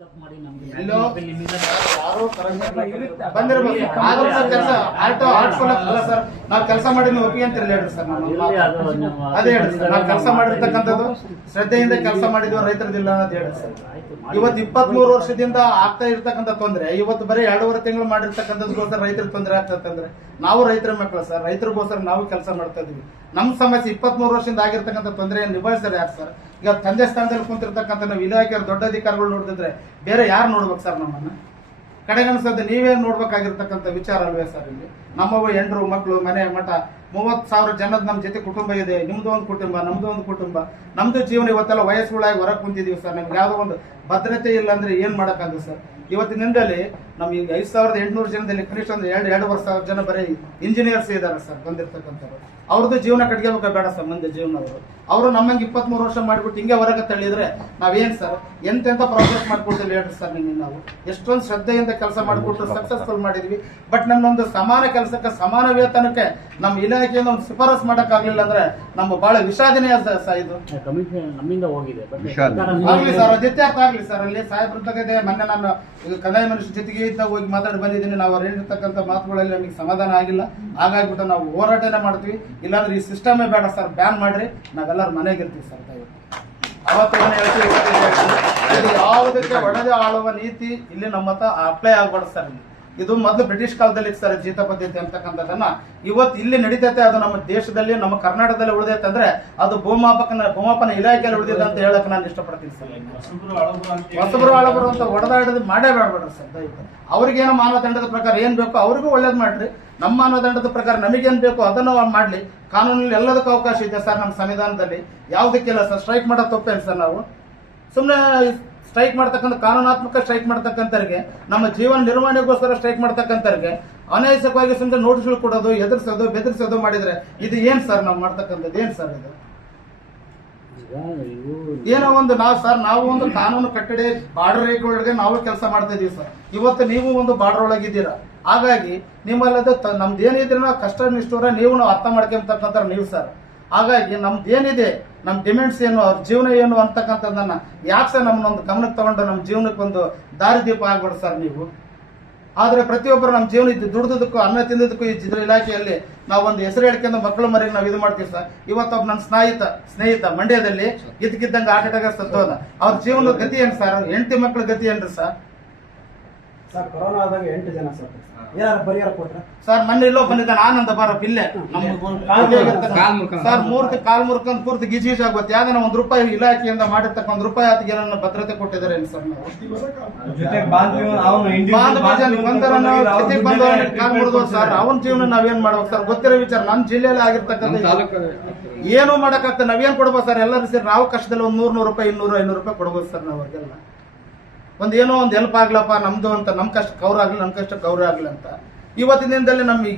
ನಾವು ಕೆಲಸ ಮಾಡಿ ಒಪ್ಪಿಗೆ ಅಂತ ಹೇಳ್ರಿ ಸರ್. ಅದೇ ಹೇಳಿ ಸರ್, ನಾವು ಕೆಲಸ ಮಾಡಿರ್ತಕ್ಕಂಥದ್ದು ಶ್ರದ್ಧೆಯಿಂದ ಕೆಲಸ ಮಾಡಿದ್ವಿ, ರೈತರದಿಲ್ಲ ಅಂತ ಹೇಳಿ ಸರ್. ಇವತ್ತು 23 ವರ್ಷದಿಂದ ಆಗ್ತಾ ಇರ್ತಕ್ಕಂಥ ತೊಂದರೆ ಇವತ್ತು ಬರೀ 2.5 ತಿಂಗಳು ಮಾಡಿರ್ತಕ್ಕಂಥದ್ಗೋಸ್ಕರ ರೈತರಿಗೆ ತೊಂದರೆ ಆಗ್ತದಂದ್ರೆ ನಾವು ರೈತರ ಮಕ್ಕಳು ಸರ್. ರೈತರಿಗೋಸ್ಕರ ನಾವು ಕೆಲಸ ಮಾಡ್ತಾ ಇದೀವಿ. ನಮ್ಮ ಸಮಸ್ಯೆ 23 ವರ್ಷದಿಂದ ಆಗಿರ್ತಕ್ಕಂಥ ತೊಂದರೆಯನ್ನು ನಿಭಾಯಿಸ್ತಾರೆ ಯಾರು ಸರ್? ಈಗ ತಂದೆ ಸ್ಥಾನದಲ್ಲಿ ಕುಂತಿರ್ತಕ್ಕಂಥ ನಾವು ಇಲಾಖೆಯ ದೊಡ್ಡ ಅಧಿಕಾರಿಗಳು ನೋಡಿದ್ರೆ ಬೇರೆ ಯಾರು ನೋಡ್ಬೇಕು ಸರ್? ನಮ್ಮನ್ನ ಕಡೆಗಣಿಸದೆ ನೀವೇ ನೋಡ್ಬೇಕಾಗಿರ್ತಕ್ಕಂಥ ವಿಚಾರ ಅಲ್ವೇ ಸರ್? ಇಲ್ಲಿ ನಮ್ಮವ ಹೆಂಡ್ರು ಮಕ್ಕಳು ಮನೆ ಮಠ 30,000 ಜನದ ನಮ್ಮ ಜೊತೆ ಕುಟುಂಬ ಇದೆ. ನಿಮ್ದು ಒಂದು ಕುಟುಂಬ, ನಮ್ದು ಒಂದು ಕುಟುಂಬ, ನಮ್ದು ಜೀವನ ಇವತ್ತೆಲ್ಲ ವಯಸ್ಸುಗಳಾಗಿ ಹೊರಗೆ ಕುಂತಿದೀವಿ ಸರ್. ನಮ್ಗೆ ಯಾವುದೋ ಒಂದು ಭದ್ರತೆ ಇಲ್ಲ ಅಂದ್ರೆ ಏನ್ ಮಾಡಕ್ಕಾಗುತ್ತೆ ಸರ್? ಇವತ್ತಿನಿಂದಲೇ ನಮ್ಗೆ 5,800 ಜನದಲ್ಲಿ ಕನಿಷ್ಠ ಒಂದು 2,500 ಜನ ಬರೀ ಇಂಜಿನಿಯರ್ಸ್ ಇದ್ದಾರೆ ಸರ್ ಬಂದಿರ್ತಕ್ಕಂಥವ್ರು. ಅವ್ರದ್ದು ಜೀವನ ಕಟ್ಕೋಬೇಕ ಬೇಡ ಸರ್? ಮುಂದೆ ಜೀವನ ಅವರು ನಮ್ಮಂಗೆ 23 ವರ್ಷ ಮಾಡಿಬಿಟ್ಟು ಹಿಂಗೆ ಹೊರಗೆ ತಳ್ಳಿದ್ರೆ ನಾವೇನ್ ಸರ್ ಎಂತೆಂತ ಪ್ರೋಗ್ರೆಸ್ ಮಾಡ್ಕೊಡ್ತೀವಿ ಹೇಳ್ರಿ ಸರ್? ನಿಮಗೆ ನಾವು ಎಷ್ಟೊಂದು ಶ್ರದ್ಧೆಯಿಂದ ಕೆಲಸ ಮಾಡಿಕೊಟ್ಟು ಸಕ್ಸಸ್ಫುಲ್ ಮಾಡಿದ್ವಿ. ಬಟ್ ನಮ್ಮೊಂದು ಸಮಾನ ಕೆಲಸಕ್ಕೆ ಸಮಾನ ವೇತನಕ್ಕೆ ನಮ್ಮ ಇಲಾಖೆಯಿಂದ ಒಂದು ಶಿಫಾರಸ್ ಮಾಡಕ್ ಆಗ್ಲಿಲ್ಲ ಅಂದ್ರೆ ನಮ್ಮ ಬಹಳ ವಿಷಾದನೆ ಸರ್. ಇದು ನಮ್ಮಿಂದ ಹೋಗಿದೆ ಆಗ್ಲಿ ಸರ್, ಅತ್ಯರ್ಥ ಆಗ್ಲಿ ಸರ್. ಅಲ್ಲಿ ಸಾಹೇಬ್ರ ತಗದೆ ಮೊನ್ನೆ ನಾನು ಈಗ ಕಂದಾಯ ಮನುಷ್ಯ ಜೊತೆಗೆ ಇದ್ದಾಗ ಹೋಗಿ ಮಾತಾಡಿ ಬಂದಿದ್ದೀನಿ. ನಾವು ಅವ್ರು ಹೇಳಿರ್ತಕ್ಕಂಥ ಮಾತುಗಳಲ್ಲಿ ನಮಗೆ ಸಮಾಧಾನ ಆಗಿಲ್ಲ. ಹಾಗಾಗ್ಬಿಟ್ಟು ನಾವು ಹೋರಾಟನೇ ಮಾಡ್ತೀವಿ. ಇಲ್ಲಾಂದ್ರೆ ಈ ಸಿಸ್ಟಮೇ ಬೇಡ ಸರ್, ಬ್ಯಾನ್ ಮಾಡ್ರಿ, ನಾವೆಲ್ಲರೂ ಮನೆಗೆ ಇರ್ತೀವಿ ಸರ್. ಅವತ್ತು ಹೇಳ್ತೀವಿ, ಯಾವುದಕ್ಕೆ ಒಡೆದು ಆಳುವ ನೀತಿ ಇಲ್ಲಿ ನಮ್ಮ ಹತ್ರ ಅಪ್ಲೈ ಆಗ್ಬಾರ್ದು ಸರ್. ಇದು ಮೊದಲು ಬ್ರಿಟಿಷ್ ಕಾಲದಲ್ಲಿ ಸರ್ ಜೀತ ಪದ್ಧತಿ ಅಂತಕ್ಕಂಥದ್ದನ್ನ ಇವತ್ತು ಇಲ್ಲಿ ನಡೀತೈತೆ. ಅದು ನಮ್ಮ ದೇಶದಲ್ಲಿ ನಮ್ಮ ಕರ್ನಾಟಕದಲ್ಲಿ ಉಳಿದೈತೆ ಅಂದ್ರೆ ಅದು ಭೂಮಾಪನ ಇಲಾಖೆಯಲ್ಲಿ ಉಳಿದಿದೆ ಅಂತ ಹೇಳಕ್ ನಾನು ಇಷ್ಟಪಡ್ತೀನಿ ಸರ್. ಹೊಸಬರು ಹಳಬರು ಅಂತ ಹೊಡೆದಾಡೋದು ಮಾಡೇ ಬೇಡಬೇಡ್ರಿ ಸರ್ ದಯವಿಟ್ಟು. ಅವ್ರಿಗೇನೋ ಮಾನದಂಡದ ಪ್ರಕಾರ ಏನ್ ಬೇಕೋ ಅವ್ರಿಗೂ ಒಳ್ಳೇದ್ ಮಾಡ್ರಿ. ನಮ್ಮ ಮಾನದಂಡದ ಪ್ರಕಾರ ನಮಗೇನ್ ಬೇಕೋ ಅದನ್ನು ಮಾಡ್ಲಿ. ಕಾನೂನಲ್ಲಿ ಎಲ್ಲದಕ್ಕೂ ಅವಕಾಶ ಇದೆ ಸರ್. ನಮ್ಮ ಸಂವಿಧಾನದಲ್ಲಿ ಯಾವುದಕ್ಕಿಲ್ಲ ಸರ್. ಸ್ಟ್ರೈಕ್ ಮಾಡೋದು ತಪ್ಪೇನು ಸರ್? ನಾವು ಸುಮ್ಮನೆ ಸ್ಟ್ರೈಕ್ ಮಾಡ್ತಕ್ಕಂಥ ಕಾನೂನಾತ್ಮಕ ಸ್ಟ್ರೈಕ್ ಮಾಡ್ತಕ್ಕಂಥವ್ರಿಗೆ, ನಮ್ಮ ಜೀವನ ನಿರ್ವಹಣೆಗೋಸ್ಕರ ಸ್ಟ್ರೈಕ್ ಮಾಡ್ತಕ್ಕಂಥವ್ರಿಗೆ ಅನೈಸಕವಾಗಿ ಸುಮ್ಮನೆ ನೋಟಿಸ್ಗಳು ಕೊಡೋದು, ಎದುರಿಸೋದು, ಬೆದರಿಸೋದು ಮಾಡಿದ್ರೆ ಇದು ಏನ್ ಸರ್? ನಾವು ಮಾಡ್ತಕ್ಕಂಥದ್ದು ಏನ್ ಸರ್? ಇದು ಏನೋ ಒಂದು ನಾವು ಒಂದು ಕಾನೂನು ಕಟ್ಟಡೆ ಬಾರ್ಡರ್ ರೇಖೆ ಒಳಗೆ ನಾವು ಕೆಲಸ ಮಾಡ್ತಾ ಇದೀವಿ ಸರ್. ಇವತ್ತು ನೀವು ಒಂದು ಬಾರ್ಡರ್ ಒಳಗಿದ್ದೀರಾ. ಹಾಗಾಗಿ ನಿಮ್ಮಲ್ಲದ ನಮ್ದು ಏನಿದ್ರೆ ನಾವು ಕಷ್ಟ ನಿಷ್ಠೂರ ನೀವು ನಾವು ಅರ್ಥ ಮಾಡ್ಕೊಂಬತಕ್ಕಂಥ ನೀವು ಸರ್. ಹಾಗಾಗಿ ನಮ್ದು ಏನಿದೆ, ನಮ್ಮ ಡಿಮ್ಯಾಂಡ್ಸ್ ಏನು, ಅವ್ರ ಜೀವನ ಏನು ಅಂತಕ್ಕಂಥದ್ದನ್ನ ಯಾಕೆ ಸರ್ ನಮ್ಮನ್ನೊಂದು ಗಮನಕ್ಕೆ ತಗೊಂಡು ನಮ್ಮ ಜೀವನಕ್ಕೆ ಒಂದು ದಾರಿದೀಪ ಆಗ್ಬಾರ್ದು ಸರ್ ನೀವು? ಆದ್ರೆ ಪ್ರತಿಯೊಬ್ಬರು ನಮ್ಮ ಜೀವನ ಇದ್ದು ದುಡಿದಕ್ಕೂ ಅನ್ನ ತಿಂದದಕ್ಕೂ ಈ ಇಲಾಖೆಯಲ್ಲಿ ನಾವು ಒಂದು ಹೆಸರು ಹೇಳ್ಕೊಂಡು ಮಕ್ಕಳು ಮರಿಗೆ ನಾವು ಇದು ಮಾಡ್ತೀವಿ ಸರ್. ಇವತ್ತೊಬ್ಬ ನನ್ನ ಸ್ನೇಹಿತ ಮಂಡ್ಯದಲ್ಲಿ ಇದ್ದಕ್ಕಿದ್ದಂಗೆ ಹಾರ್ಟ್ ಅಟ್ಯಾಕ್ ಸತ್ತೋದ. ಅವ್ರ ಜೀವನದ ಗತಿ ಏನ್ ಸರ್? ಹೆಂಡತಿ ಮಕ್ಕಳ ಗತಿ ಏನ್ರಿ ಸರ್? ಕೊರೋನಾ ಆದಾಗ 8 ಜನ ಸರ್ ಏನಾದ್ರು ಪರಿಹಾರ ಕೊಟ್ರ ಸರ್? ಮೊನ್ನೆ ಇಲ್ಲೋ ಬಂದಿದ್ದಾನೆ ಆನಂದ ಬರಪ್ಪ ಇಲ್ಲೇ ಸರ್. ಕಾಲ್ ಮುರ್ಕೊಂಡ್ ಪೂರ್ತಿ ಗೀಜ್ ಆಗುತ್ತೆ. ಯಾವ್ದಾನ ₹1 ಇಲಾಖೆಯಿಂದ ಮಾಡಿರ್ತಕ್ಕ ₹1 ಆತಗೆ ಏನನ್ನ ಭದ್ರತೆ ಕೊಟ್ಟಿದ್ದಾರೆ ಸರ್? ನಾವು ಸರ್ ಅವನ ಜೀವನ ನಾವೇನ್ ಮಾಡ್ಬೇಕು ಸರ್? ಗೊತ್ತಿರೋ ವಿಚಾರ. ನಮ್ಮ ಜಿಲ್ಲೆಯಲ್ಲಿ ಆಗಿರ್ತಕ್ಕಂಥ ಏನು ಮಾಡಕ್ಕಾಗ್ತದೆ? ನಾವೇನ್ ಕೊಡ್ಬೋದು ಸರ್? ಎಲ್ಲರೂ ಸೇರಿ ನಾವು ಕಷ್ಟದಲ್ಲಿ ಒಂದು ₹100, ₹200, ₹500 ಕೊಡ್ಬೋದು ಸರ್. ನಾವು ಅವ್ರಿಗೆಲ್ಲ ಏನೋ ಒಂದು ಹೆಲ್ಪ್ ಆಗ್ಲಪ್ಪ ನಮ್ದು ಅಂತ, ನಮ್ ಕಷ್ಟ ಕೌರ್ ಆಗ್ಲಿ, ನಮ್ ಕಷ್ಟ ಗೌರವ ಆಗ್ಲಿ ಅಂತ ಇವತ್ತಿನಿಂದಲೇ ನಮ್ಗೆ